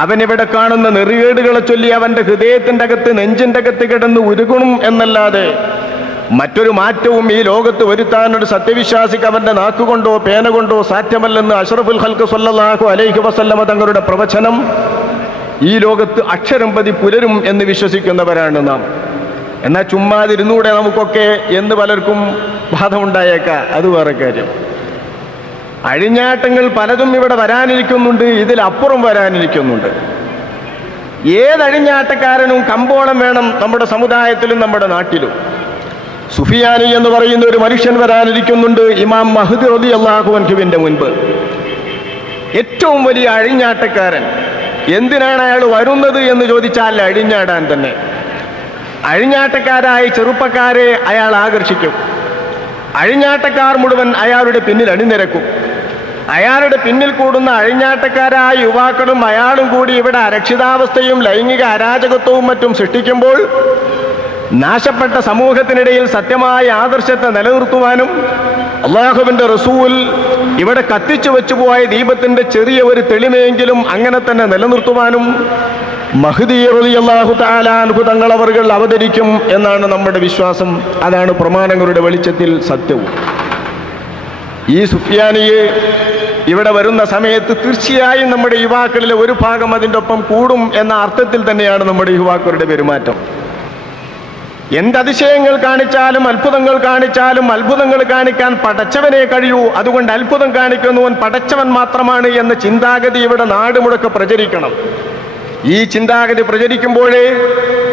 അവനിവിടെ കാണുന്ന നെറികേടുകളെ ചൊല്ലി അവൻ്റെ ഹൃദയത്തിൻ്റെ അകത്ത് നെഞ്ചിൻ്റെ അകത്ത് കിടന്ന് ഉരുകണം എന്നല്ലാതെ മറ്റൊരു മാറ്റവും ഈ ലോകത്ത് വരുത്താൻ ഒരു സത്യവിശ്വാസിക്ക് അവൻ്റെ നാക്കുകൊണ്ടോ പേന കൊണ്ടോ സാധ്യമല്ലെന്ന് അഷ്റഫുൽ ഖൽഖ് സ്വല്ലല്ലാഹു അലൈഹി വസല്ലമ തങ്ങളുടെ പ്രവചനം ഈ ലോകത്ത് അക്ഷരം പതി പുലരും എന്ന് വിശ്വസിക്കുന്നവരാണ് നാം. എന്നാൽ ചുമ്മാതിരുന്നൂടെ നമുക്കൊക്കെ എന്ന് പലർക്കും ബാധമുണ്ടായേക്കാം, അത് വേറെ കാര്യം. അഴിഞ്ഞാട്ടങ്ങൾ പലതും ഇവിടെ വരാനിരിക്കുന്നുണ്ട്, ഇതിലപ്പുറം വരാനിരിക്കുന്നുണ്ട്. ഏതഴിഞ്ഞാട്ടക്കാരനും കമ്പോളം വേണം നമ്മുടെ സമുദായത്തിലും നമ്മുടെ നാട്ടിലും. സുഫിയാനി എന്ന് പറയുന്ന ഒരു മനുഷ്യൻ വരാനിരിക്കുന്നുണ്ട് ഇമാം മഹ്ദി റളിയല്ലാഹു അൻഹുവിൻ്റെ മുൻപ്. ഏറ്റവും വലിയ അഴിഞ്ഞാട്ടക്കാരൻ. എന്തിനാണ് അയാൾ വരുന്നത് എന്ന് ചോദിച്ചാൽ അഴിഞ്ഞാടാൻ തന്നെ. അഴിഞ്ഞാട്ടക്കാരായ ചെറുപ്പക്കാരെ അയാൾ ആകർഷിക്കും. അഴിഞ്ഞാട്ടക്കാർ മുഴുവൻ അയാളുടെ പിന്നിൽ അണിനിരക്കും. അയാളുടെ പിന്നിൽ കൂടുന്ന അഴിഞ്ഞാട്ടക്കാരായ യുവാക്കളും അയാളും കൂടി ഇവിടെ അരക്ഷിതാവസ്ഥയും ലൈംഗിക അരാജകത്വവും മറ്റും സൃഷ്ടിക്കുമ്പോൾ നാശപ്പെട്ട സമൂഹത്തിനിടയിൽ സത്യമായ ആദർശത്തെ നിലനിർത്തുവാനും അള്ളാഹുവിൻ്റെ റസൂൽ ഇവിടെ കത്തിച്ചു വെച്ചുപോയ ദീപത്തിൻ്റെ ചെറിയ ഒരു തെളിമയെങ്കിലും അങ്ങനെ തന്നെ നിലനിർത്തുവാനും മഹ്ദി റളിയല്ലാഹു തആല അൻഹു തങ്ങളവர்கள் അവതരിക്കും എന്നാണ് നമ്മുടെ വിശ്വാസം. അതാണ് പ്രമാണങ്ങളുടെ വെളിച്ചത്തിൽ സത്യവും. ഈ സുഫിയാനിയെ ഇവിടെ വരുന്ന സമയത്ത് തീർച്ചയായും നമ്മുടെ യുവാക്കളിലെ ഒരു ഭാഗം അതിൻ്റെ ഒപ്പം കൂടും എന്ന അർത്ഥത്തിൽ തന്നെയാണ് നമ്മുടെ യുവാക്കളുടെ പെരുമാറ്റം. എന്തതിശയങ്ങൾ കാണിച്ചാലും അത്ഭുതങ്ങൾ കാണിച്ചാലും അത്ഭുതങ്ങൾ കാണിക്കാൻ പടച്ചവനെ കഴിയൂ, അതുകൊണ്ട് അത്ഭുതം കാണിക്കുന്നവൻ പടച്ചവൻ മാത്രമാണ് എന്ന ചിന്താഗതി ഇവിടെ നാട് മുഴുക്കെ പ്രചരിക്കണം. ഈ ചിന്താഗതി പ്രചരിക്കുമ്പോഴേ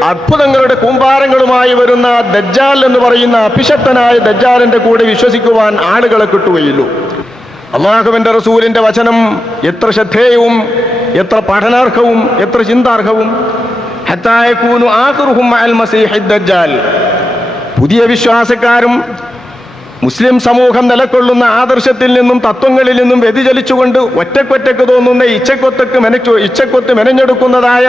അത്ഭുതങ്ങളുടെ കൂമ്പാരങ്ങളുമായി വരുന്ന ദജ്ജാൽ എന്ന് പറയുന്ന അഭിഷക്തനായ ദജ്ജാലിന്റെ കൂടെ വിശ്വസിക്കുവാൻ ആളുകളെ കിട്ടുകയുള്ളൂ. അള്ളാഹുവിൻ്റെ റസൂലിന്റെ വചനം എത്ര ശ്രദ്ധേയവും എത്ര പഠനാർഹവും എത്ര ചിന്താർഹവും. ഹത്താ യകൂനു ആഖിറുഹും മഅൽ മസീഹി ദജ്ജാൽ. പുതിയ വിശ്വാസക്കാരും മുസ്ലിം സമൂഹം നിലകൊള്ളുന്ന ആദർശത്തിൽ നിന്നും തത്വങ്ങളിൽ നിന്നും വ്യതിചലിച്ചുകൊണ്ട് ഒറ്റക്കൊറ്റക്ക് തോന്നുന്ന ഇച്ചക്കൊത്ത് മെനഞ്ഞെടുക്കുന്നതായ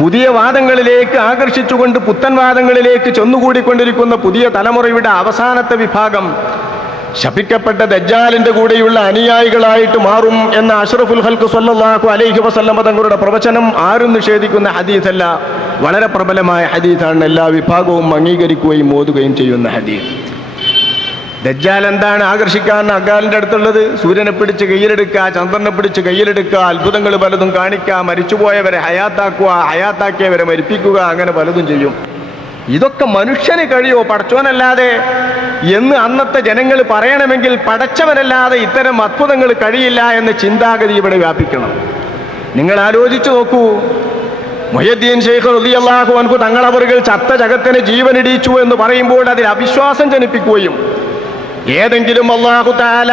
പുതിയ വാദങ്ങളിലേക്ക് ആകർഷിച്ചുകൊണ്ട് പുത്തൻ വാദങ്ങളിലേക്ക് ചെന്നുകൂടിക്കൊണ്ടിരിക്കുന്ന പുതിയ തലമുറയുടെ അവസാനത്തെ വിഭാഗം ശപിക്കപ്പെട്ട ദജ്ജാലിന്റെ കൂടെയുള്ള അനുയായികളായിട്ട് മാറും എന്ന അഷ്റഫുൽ ഖൽഖ് സ്വല്ലല്ലാഹു അലൈഹി വസല്ലം തങ്ങളുടെ പ്രവചനം ആരും നിഷേധിക്കുന്ന ഹദീസല്ല, വളരെ പ്രബലമായ ഹദീസാണ്. എല്ലാ വിഭാഗവും അംഗീകരിക്കുകയും ഓതുകയും ചെയ്യുന്ന ഹദീസ്. ദജ്ജാൽ എന്താണ് ആകർഷിക്കാൻ അകാലിൻ്റെ അടുത്തുള്ളത്? സൂര്യനെ പിടിച്ച് കയ്യിലെടുക്കുക, ചന്ദ്രനെ പിടിച്ച് കയ്യിലെടുക്കുക, അത്ഭുതങ്ങൾ പലതും കാണിക്കുക, മരിച്ചുപോയവരെ ഹയാത്താക്കുക, ഹയാത്താക്കിയവരെ മരിപ്പിക്കുക, അങ്ങനെ പലതും ചെയ്യും. ഇതൊക്കെ മനുഷ്യന് കഴിയോ പടച്ചവനല്ലാതെ എന്ന് അന്നത്തെ ജനങ്ങൾ പറയണമെങ്കിൽ പടച്ചവനല്ലാതെ ഇത്തരം അത്ഭുതങ്ങൾ കഴിയില്ല എന്ന ചിന്താഗതി ഇവിടെ വ്യാപിക്കണം. നിങ്ങൾ ആലോചിച്ചു നോക്കൂ. മുഹ്യിദ്ദീൻ ശൈഖ് റളിയല്ലാഹു അൻഹു തങ്ങളവറുകൾ ചത്ത ജഗത്തിന് ജീവനിടിച്ചു എന്ന് പറയുമ്പോൾ അതിൽ അവിശ്വാസം ജനിപ്പിക്കുകയും ഏതെങ്കിലും അല്ലാഹു തആല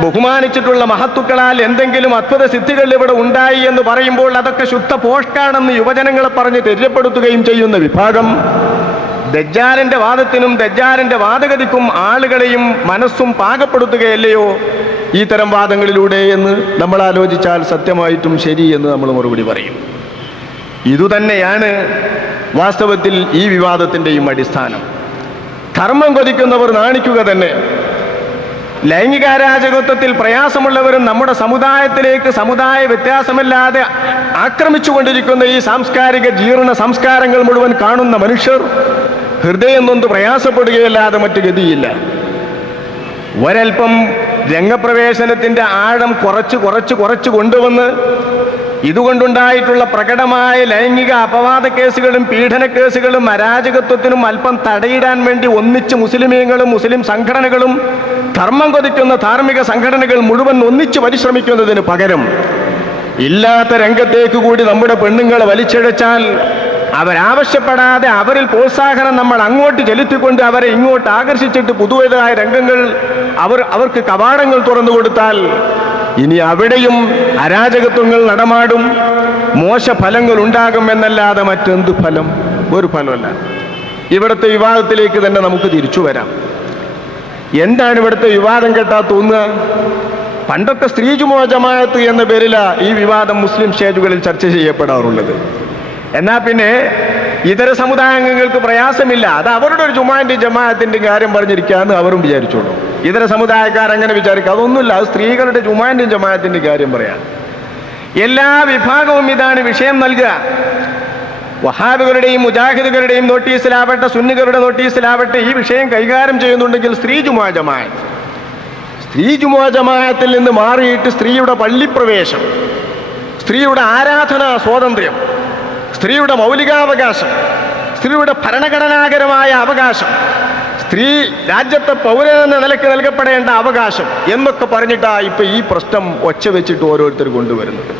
ബഹുമാനിച്ചിട്ടുള്ള മഹത്തുക്കളാൽ എന്തെങ്കിലും അത്ഭുത സിദ്ധികൾ ഇവിടെ ഉണ്ടായി എന്ന് പറയുമ്പോൾ അതൊക്കെ ശുദ്ധ പോഷ്കാണെന്ന് യുവജനങ്ങളെ പറഞ്ഞ് തെര്യപ്പെടുത്തുകയും ചെയ്യുന്ന വിഭാഗം ദജ്ജാലിന്റെ വാദത്തിനും ദജ്ജാലിന്റെ വാദഗതിക്കും ആളുകളെയും മനസ്സും പാകപ്പെടുത്തുകയല്ലയോ ഈ തരം വാദങ്ങളിലൂടെ എന്ന് നമ്മൾ ആലോചിച്ചാൽ സത്യമായിട്ടും ശരി എന്ന് നമ്മൾ മറുപടി പറയും. ഇതുതന്നെയാണ് വാസ്തവത്തിൽ ഈ വിവാദത്തിൻ്റെയും അടിസ്ഥാനം. ധർമ്മം കൊതിക്കുന്നവർ നാണിക്കുക തന്നെ. ലൈംഗികാരാജകത്വത്തിൽ പ്രയാസമുള്ളവരും നമ്മുടെ സമുദായത്തിലേക്ക് സമുദായ വ്യത്യാസമില്ലാതെ ആക്രമിച്ചുകൊണ്ടിരിക്കുന്ന ഈ സാംസ്കാരിക ജീർണ സംസ്കാരങ്ങൾ മുഴുവൻ കാണുന്ന മനുഷ്യർ ഹൃദയം നൊന്ത് പ്രയാസപ്പെടുകയല്ലാതെ മറ്റു ഗതിയില്ല. ഒരൽപ്പം രംഗപ്രവേശനത്തിൻ്റെ ആഴം കുറച്ച് കൊണ്ടുവന്ന് ഇതുകൊണ്ടുണ്ടായിട്ടുള്ള പ്രകടമായ ലൈംഗിക അപവാദ കേസുകളും പീഡന കേസുകളും അരാജകത്വത്തിനും അല്പം തടയിടാൻ വേണ്ടി ഒന്നിച്ച് മുസ്ലിമീങ്ങളും മുസ്ലിം സംഘടനകളും ധർമ്മം കൊതിക്കുന്ന ധാർമ്മിക സംഘടനകൾ മുഴുവൻ ഒന്നിച്ച് പരിശ്രമിക്കുന്നതിന് പകരം ഇല്ലാത്ത രംഗത്തേക്ക് കൂടി നമ്മുടെ പെണ്ണുങ്ങളെ വലിച്ചിഴച്ചാൽ അവരാവശ്യപ്പെടാതെ അവരിൽ പ്രോത്സാഹനം നമ്മൾ അങ്ങോട്ട് ചെലുത്തിക്കൊണ്ട് അവരെ ഇങ്ങോട്ട് ആകർഷിച്ചിട്ട് പുതുവതായ രംഗങ്ങൾ അവർക്ക് കവാടങ്ങൾ തുറന്നു കൊടുത്താൽ ഇനി അവിടെയും അരാജകത്വങ്ങൾ നടമാടും, മോശഫലങ്ങൾ ഉണ്ടാകും എന്നല്ലാതെ മറ്റെന്ത് ഫലം? ഒരു ഫലമല്ല. ഇവിടുത്തെ വിവാദത്തിലേക്ക് തന്നെ നമുക്ക് തിരിച്ചു വരാം. എന്താണ് ഇവിടുത്തെ വിവാദം കേട്ടാൽ തോന്നുക? പണ്ടൊക്കെ സ്ത്രീ ജുമുഅ ജമാഅത്ത് എന്ന പേരിലാണ് ഈ വിവാദം മുസ്ലിം സ്റ്റേജുകളിൽ ചർച്ച ചെയ്യപ്പെടാറുള്ളത്. എന്നാൽ പിന്നെ ഇതര സമുദായാംഗങ്ങൾക്ക് പ്രയാസമില്ല, അത് അവരുടെ ഒരു ജുമാഅത്തിൻ്റെയും ജമാഅത്തിൻ്റെയും കാര്യം പറഞ്ഞിരിക്കാമെന്ന് അവരും വിചാരിച്ചോളൂ. ഇതര സമുദായക്കാരങ്ങനെ വിചാരിക്കുക, അതൊന്നുമില്ല, അത് സ്ത്രീകളുടെ ജുമാഅത്തിൻ്റെയും ജമാഅത്തിൻ്റെയും കാര്യം പറയാം. എല്ലാ വിഭാഗവും ഇതാണ് വിഷയം നൽകുക. വഹാബികളുടെയും മുജാഹിദുകളുടെയും നോട്ടീസിലാവട്ടെ സുന്നികളുടെ നോട്ടീസിലാവട്ടെ ഈ വിഷയം കൈകാര്യം ചെയ്യുന്നുണ്ടെങ്കിൽ സ്ത്രീ ജുമുഅ ജമാഅത്തിൽ നിന്ന് മാറിയിട്ട് സ്ത്രീയുടെ പള്ളിപ്രവേശം, സ്ത്രീയുടെ ആരാധനാ സ്വാതന്ത്ര്യം, സ്ത്രീയുടെ മൗലികാവകാശം, സ്ത്രീയുടെ ഭരണഘടനാപരമായ അവകാശം, സ്ത്രീ രാജ്യത്തെ പൗരനെന്ന നിലയ്ക്ക് നൽകപ്പെടേണ്ട അവകാശം എന്നൊക്കെ പറഞ്ഞിട്ടാണ് ഇപ്പൊ ഈ പ്രശ്നം ഒച്ച വെച്ചിട്ട് ഓരോരുത്തർ കൊണ്ടുവരുന്നത്.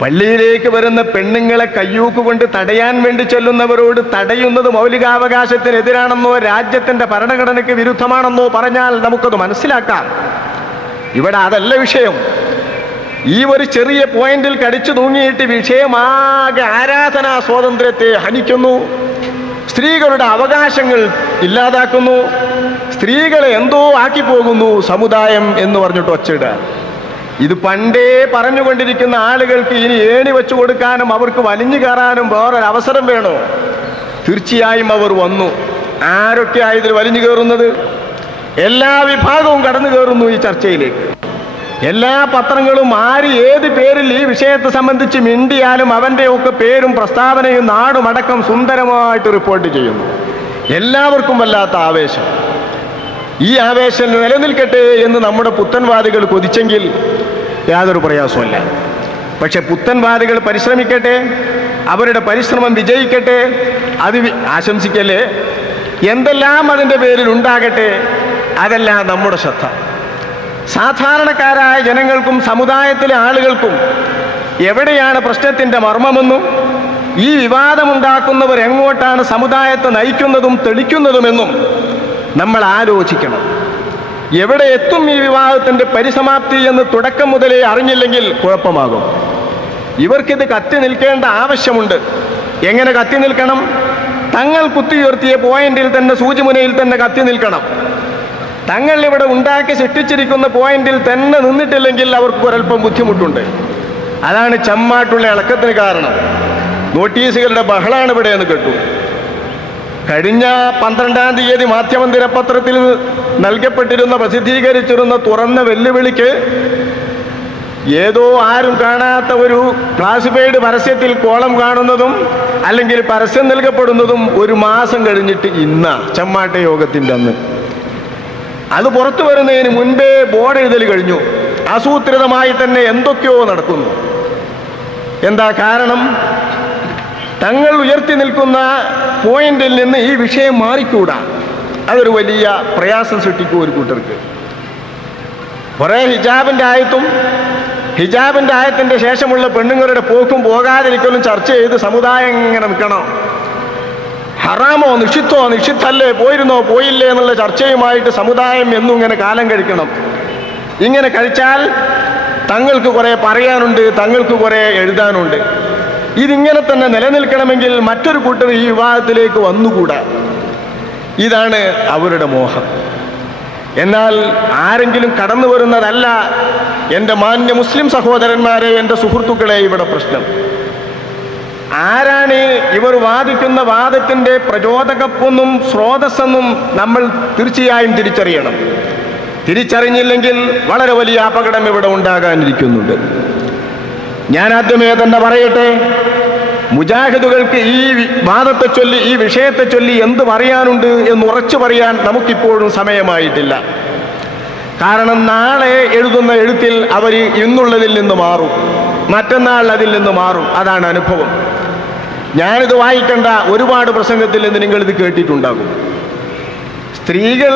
പള്ളിയിലേക്ക് വരുന്ന പെണ്ണുങ്ങളെ കയ്യൂക്കുകൊണ്ട് തടയാൻ വേണ്ടി ചെല്ലുന്നവരോട് തടയുന്നത് മൗലികാവകാശത്തിനെതിരാണെന്നോ രാജ്യത്തിന്റെ ഭരണഘടനയ്ക്ക് വിരുദ്ധമാണെന്നോ പറഞ്ഞാൽ നമുക്കത് മനസ്സിലാക്കാം. ഇവിടെ അതല്ല വിഷയം. ഈ ഒരു ചെറിയ പോയിന്റിൽ കടിച്ചു തൂങ്ങിയിട്ട് വിഷയമാകെ ആരാധനാ സ്വാതന്ത്ര്യത്തെ ഹനിക്കുന്നു, സ്ത്രീകളുടെ അവകാശങ്ങൾ ഇല്ലാതാക്കുന്നു, സ്ത്രീകളെ എന്തോ ആക്കിപ്പോകുന്നു സമുദായം എന്ന് പറഞ്ഞിട്ട് ഒച്ചയിടുക. ഇത് പണ്ടേ പറഞ്ഞുകൊണ്ടിരിക്കുന്ന ആളുകൾക്ക് ഇനി ഏണി വെച്ചു കൊടുക്കാനും അവർക്ക് വലിഞ്ഞു കയറാനും വേറൊരവസരം വേണോ? തീർച്ചയായും അവർ വന്നു. ആരൊക്കെയാണ് ഇതിൽ വലിഞ്ഞു കയറുന്നത്? എല്ലാ വിഭാഗവും കടന്നു കയറുന്നു ഈ ചർച്ചയിലേക്ക്. എല്ലാ പത്രങ്ങളും ആര് ഏത് പേരിൽ ഈ വിഷയത്തെ സംബന്ധിച്ച് മിണ്ടിയാലും അവൻ്റെയൊക്കെ പേരും പ്രസ്താവനയും നാടുമടക്കം സുന്ദരമായിട്ട് റിപ്പോർട്ട് ചെയ്യുന്നു. എല്ലാവർക്കും വല്ലാത്ത ആവേശം. ഈ ആവേശം നിലനിൽക്കട്ടെ എന്ന് നമ്മുടെ പുത്തൻവാദികൾ കൊതിച്ചെങ്കിൽ യാതൊരു പ്രയാസമല്ല. പക്ഷെ പുത്തൻവാദികൾ പരിശ്രമിക്കട്ടെ, അവരുടെ പരിശ്രമം വിജയിക്കട്ടെ, അത് ആശംസിക്കല്ലേ. എന്തെല്ലാം അതിൻ്റെ പേരിൽ ഉണ്ടാകട്ടെ, അതെല്ലാം നമ്മുടെ ശ്രദ്ധ. സാധാരണക്കാരായ ജനങ്ങൾക്കും സമുദായത്തിലെ ആളുകൾക്കും എവിടെയാണ് പ്രശ്നത്തിൻ്റെ മർമ്മമെന്നും ഈ വിവാദമുണ്ടാക്കുന്നവർ എങ്ങോട്ടാണ് സമുദായത്തെ നയിക്കുന്നതും തെളിക്കുന്നതുമെന്നും നമ്മൾ ആലോചിക്കണം. എവിടെ എത്തും ഈ വിവാദത്തിൻ്റെ പരിസമാപ്തി എന്ന് തുടക്കം മുതലേ അറിഞ്ഞില്ലെങ്കിൽ കുഴപ്പമാകും. ഇവർക്കിത് കത്തി നിൽക്കേണ്ട ആവശ്യമുണ്ട്. എങ്ങനെ കത്തി നിൽക്കണം? തങ്ങൾ കുത്തിയുയർത്തിയ പോയിന്റിൽ തന്നെ, സൂചിമുനയിൽ തന്നെ കത്തി നിൽക്കണം. തങ്ങൾ ഇവിടെ ഉണ്ടാക്കി സൃഷ്ടിച്ചിരിക്കുന്ന പോയിന്റിൽ തന്നെ നിന്നിട്ടില്ലെങ്കിൽ അവർക്ക് ഒരൽപ്പം ബുദ്ധിമുട്ടുണ്ട്. അതാണ് ചമ്മാട്ടുള്ള ഇളക്കത്തിന് കാരണം. നോട്ടീസുകളുടെ ബഹളാണ് ഇവിടെ എന്ന് കേട്ടു. കഴിഞ്ഞ 12-ാം തീയതി മാധ്യമ പത്രത്തിൽ നൽകപ്പെട്ടിരുന്ന, പ്രസിദ്ധീകരിച്ചിരുന്ന തുറന്ന വെല്ലുവിളിക്ക് ഏതോ ആരും കാണാത്ത ഒരു ക്ലാസിഫൈഡ് പരസ്യത്തിൽ കോളം കാണുന്നതും അല്ലെങ്കിൽ പരസ്യം നൽകപ്പെടുന്നതും 1 മാസം കഴിഞ്ഞിട്ട് ഇന്ന ചമ്മാട്ട യോഗത്തിൻ്റെ അന്ന്. അത് പുറത്തു വരുന്നതിന് മുൻപേ ബോർഡ് എഴുതൽ കഴിഞ്ഞു. ആസൂത്രിതമായി തന്നെ എന്തൊക്കെയോ നടക്കുന്നു. എന്താ കാരണം? തങ്ങൾ ഉയർത്തി നിൽക്കുന്ന പോയിന്റിൽ നിന്ന് ഈ വിഷയം മാറിക്കൂടാ. അതൊരു വലിയ പ്രയാസം സൃഷ്ടിക്കും ഒരു കൂട്ടർക്ക്. കുറേ ഹിജാബിൻ്റെ ആയത്തിൻ്റെ ശേഷമുള്ള പെണ്ണുങ്ങളുടെ പോക്കും പോകാതിരിക്കലും ചർച്ച ചെയ്ത് സമുദായം ഇങ്ങനെ നിൽക്കണം. ഹറാമോ നിഷിദ്ധല്ലേ, പോയിരുന്നോ പോയില്ലേ എന്നുള്ള ചർച്ചയുമായിട്ട് സമുദായം എന്നും ഇങ്ങനെ കാലം കഴിക്കണം. ഇങ്ങനെ കഴിച്ചാൽ തങ്ങൾക്ക് കുറേ പറയാനുണ്ട്, തങ്ങൾക്ക് കുറേ എഴുതാനുണ്ട്. ഇതിങ്ങനെ തന്നെ നിലനിൽക്കണമെങ്കിൽ മറ്റൊരു കൂട്ടർ ഈ വിവാദത്തിലേക്ക് വന്നുകൂടാ. ഇതാണ് അവരുടെ മോഹം. എന്നാൽ ആരെങ്കിലും കടന്നു വരുന്നതല്ല എൻ്റെ മാന്യ മുസ്ലിം സഹോദരന്മാരെ, എൻ്റെ സുഹൃത്തുക്കളെ, ഇവിടെ പ്രശ്നം. ആരാണ് ഇവർ വാദിക്കുന്ന വാദത്തിൻ്റെ പ്രചോദകപ്പൊന്നും സ്രോതസ്സെന്നും നമ്മൾ തീർച്ചയായും തിരിച്ചറിയണം. തിരിച്ചറിഞ്ഞില്ലെങ്കിൽ വളരെ വലിയ അപകടം ഇവിടെ ഉണ്ടാകാനിരിക്കുന്നുണ്ട്. ഞാൻ ആദ്യമേ തന്നെ പറയട്ടെ, മുജാഹിദുകൾക്ക് ഈ വാദത്തെ ചൊല്ലി, ഈ വിഷയത്തെ ചൊല്ലി എന്ത് പറയാനുണ്ട് എന്ന് ഉറച്ചു പറയാൻ നമുക്കിപ്പോഴും സമയമായിട്ടില്ല. കാരണം നാളെ എഴുതുന്ന എഴുത്തിൽ അവർ ഇന്നുള്ളതിൽ നിന്ന് മാറും, മറ്റന്നാൾ അതിൽ നിന്ന് മാറും. അതാണ് അനുഭവം. ഞാനിത് വായിക്കേണ്ട ഒരുപാട് പ്രസംഗത്തിൽ നിന്ന് നിങ്ങളിത് കേട്ടിട്ടുണ്ടാകും. സ്ത്രീകൾ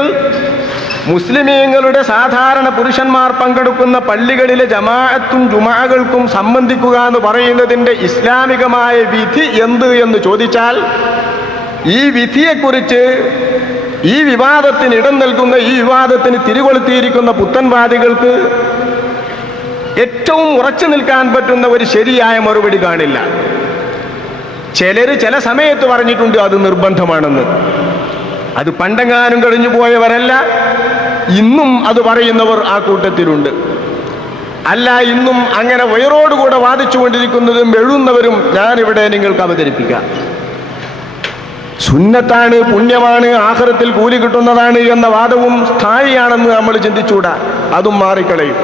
മുസ്ലിമീങ്ങളുടെ സാധാരണ പുരുഷന്മാർ പങ്കെടുക്കുന്ന പള്ളികളിലെ ജമാഅത്തും ജുമാകൾക്കും സംബന്ധിക്കുക എന്ന് പറയുന്നതിൻ്റെ ഇസ്ലാമികമായ വിധി എന്ത് എന്ന് ചോദിച്ചാൽ, ഈ വിധിയെക്കുറിച്ച് ഈ വിവാദത്തിന് ഇടം നൽകുന്ന, ഈ വിവാദത്തിന് തിരികൊളുത്തിയിരിക്കുന്ന പുത്തൻവാദികൾക്ക് ഏറ്റവും ഉറച്ചു നിൽക്കാൻ പറ്റുന്ന ഒരു ശരിയായ മറുപടി കാണില്ല. ചിലർ ചില സമയത്ത് പറഞ്ഞിട്ടുണ്ട് അത് നിർബന്ധമാണെന്ന്. അത് പണ്ടെങ്ങാനും കഴിഞ്ഞു പോയവരല്ല, ഇന്നും അത് പറയുന്നവർ ആ കൂട്ടത്തിലുണ്ട്. അല്ല, ഇന്നും അങ്ങനെ വയറോടുകൂടെ വാദിച്ചുകൊണ്ടിരിക്കുന്നതും എഴുതുന്നവരും ഞാനിവിടെ നിങ്ങൾക്ക് അവതരിപ്പിക്കാം. സുന്നത്താണ്, പുണ്യമാണ്, ആഖിറത്തിൽ കൂലി കിട്ടുന്നതാണ് എന്ന വാദവും സ്ഥായിയാണെന്ന് നമ്മൾ ചിന്തിച്ചൂടാ. അതും മാറിക്കളയും.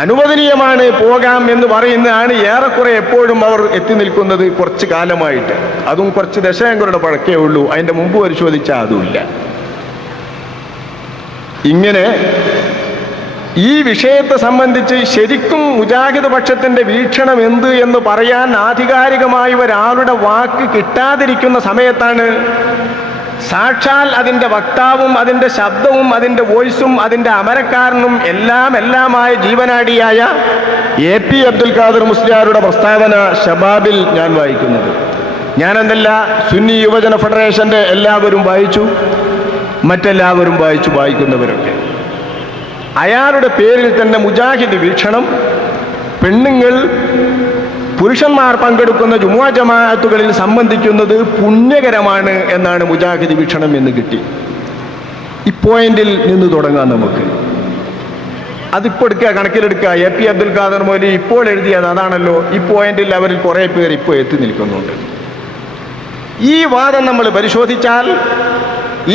അനുവദനീയമാണ്, പോകാം എന്ന് പറയുന്നതാണ് ഏറെക്കുറെ എപ്പോഴും അവർ എത്തി നിൽക്കുന്നത് കുറച്ച് കാലമായിട്ട്. അതും കുറച്ച് ദശകങ്ങളുടെ പഴക്കേ ഉള്ളൂ. അതിൻ്റെ മുമ്പ് പരിശോധിച്ചാൽ അതുമില്ല. ഇങ്ങനെ ഈ വിഷയത്തെ സംബന്ധിച്ച് ശരിക്കും മുജാഹിദ് പക്ഷത്തിൻ്റെ വീക്ഷണം എന്ത് എന്ന് പറയാൻ ആധികാരികമായി ഒരാളുടെ വാക്ക് കിട്ടാതിരിക്കുന്ന സമയത്താണ് സാക്ഷാൽ അതിൻ്റെ വക്താവും അതിൻ്റെ ശബ്ദവും അതിൻ്റെ വോയിസും അതിൻ്റെ അമരക്കാരനും എല്ലാമായ ജീവനാടിയായ AP അബ്ദുൽ ഖാദർ മുസ്ലിയാരുടെ പ്രസ്താവന ഷബാബിൽ ഞാൻ വായിക്കുന്നത്. ഞാനെന്നല്ല, സുന്നി യുവജന ഫെഡറേഷൻ്റെ എല്ലാവരും വായിച്ചു, മറ്റെല്ലാവരും വായിക്കുന്നവരൊക്കെ. അയാളുടെ പേരിൽ തന്നെ മുജാഹിദ് വീക്ഷണം, പെണ്ണുങ്ങൾ പുരുഷന്മാർ പങ്കെടുക്കുന്ന ജുമുഅ ജമാഅത്തുകളിൽ സംബന്ധിക്കുന്നത് പുണ്യകരമാണ് എന്നാണ് മുജാഹിദ് വീക്ഷണം എന്ന് കിട്ടി. ഈ പോയിന്റിൽ നിന്ന് തുടങ്ങാം നമുക്ക്. അതിപ്പോൾ കണക്കിലെടുക്കുക. AP അബ്ദുൽ ഖാദർ മൗലവി ഇപ്പോൾ എഴുതിയത് അതാണല്ലോ. ഈ പോയിന്റിൽ അവരിൽ കുറേ പേർ ഇപ്പോൾ എത്തി നിൽക്കുന്നുണ്ട്. ഈ വാദം നമ്മൾ പരിശോധിച്ചാൽ,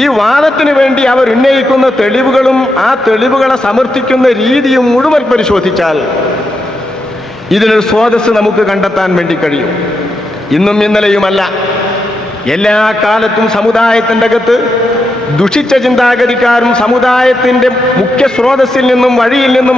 ഈ വാദത്തിന് വേണ്ടി അവർ ഉന്നയിക്കുന്ന തെളിവുകളും ആ തെളിവുകളെ സമർത്ഥിക്കുന്ന രീതിയും മുഴുവൻ പരിശോധിച്ചാൽ ഇതിനൊരു സ്രോതസ്സ് നമുക്ക് കണ്ടെത്താൻ വേണ്ടി കഴിയും. ഇന്നും ഇന്നലെയുമല്ല, എല്ലാ കാലത്തും സമുദായത്തിൻ്റെ അകത്ത് ദുഷിച്ച ചിന്താഗതിക്കാരും സമുദായത്തിൻ്റെ മുഖ്യ സ്രോതസ്സിൽ നിന്നും വഴിയിൽ നിന്നും